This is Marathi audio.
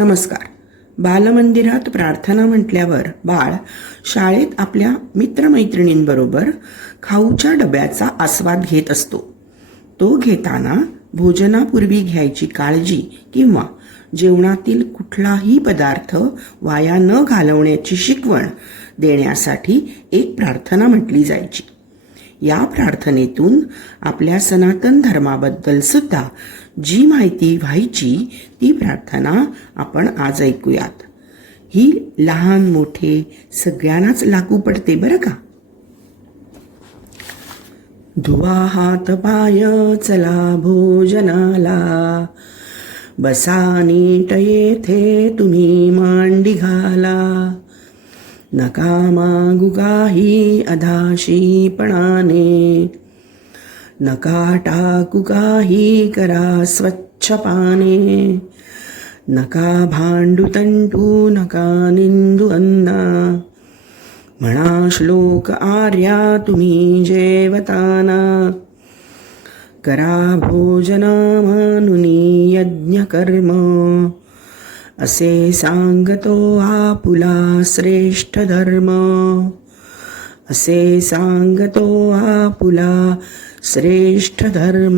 नमस्कार. बालमंदिरात प्रार्थना म्हटल्यावर बाळ शाळेत आपल्या मित्रमैत्रिणींबरोबर खाऊच्या डब्याचा आस्वाद घेत असतो. तो घेताना भोजनापूर्वी घ्यायची काळजी किंवा जेवणातील कुठलाही पदार्थ वाया न घालवण्याची शिकवण देण्यासाठी एक प्रार्थना म्हटली जायची. या प्रार्थनेतून आपल्या सनातन धर्माबद्दल सुद्धा जी माहिती व्हायची ती प्रार्थना आपण आज ऐकूयात. ही लहान मोठे सगळ्यांनाच लागू पडते बरं का. धुवा हात पाय चला भोजनाला, बसा नीट येथे तुम्ही मांडी घाला, नका मागू काही अधाशीपणाने, नका टाकू काही करा स्वच्छ पाने, नका भांडू तंटू नका निंदू अन्ना, म्हणा श्लोक आर्या तुम्ही जेवताना, करा भोजना मानुनी यज्ञ कर्म, असे सांगतो आपुला श्रेष्ठ धर्म, असे सांगतो आपुला श्रेष्ठ धर्म.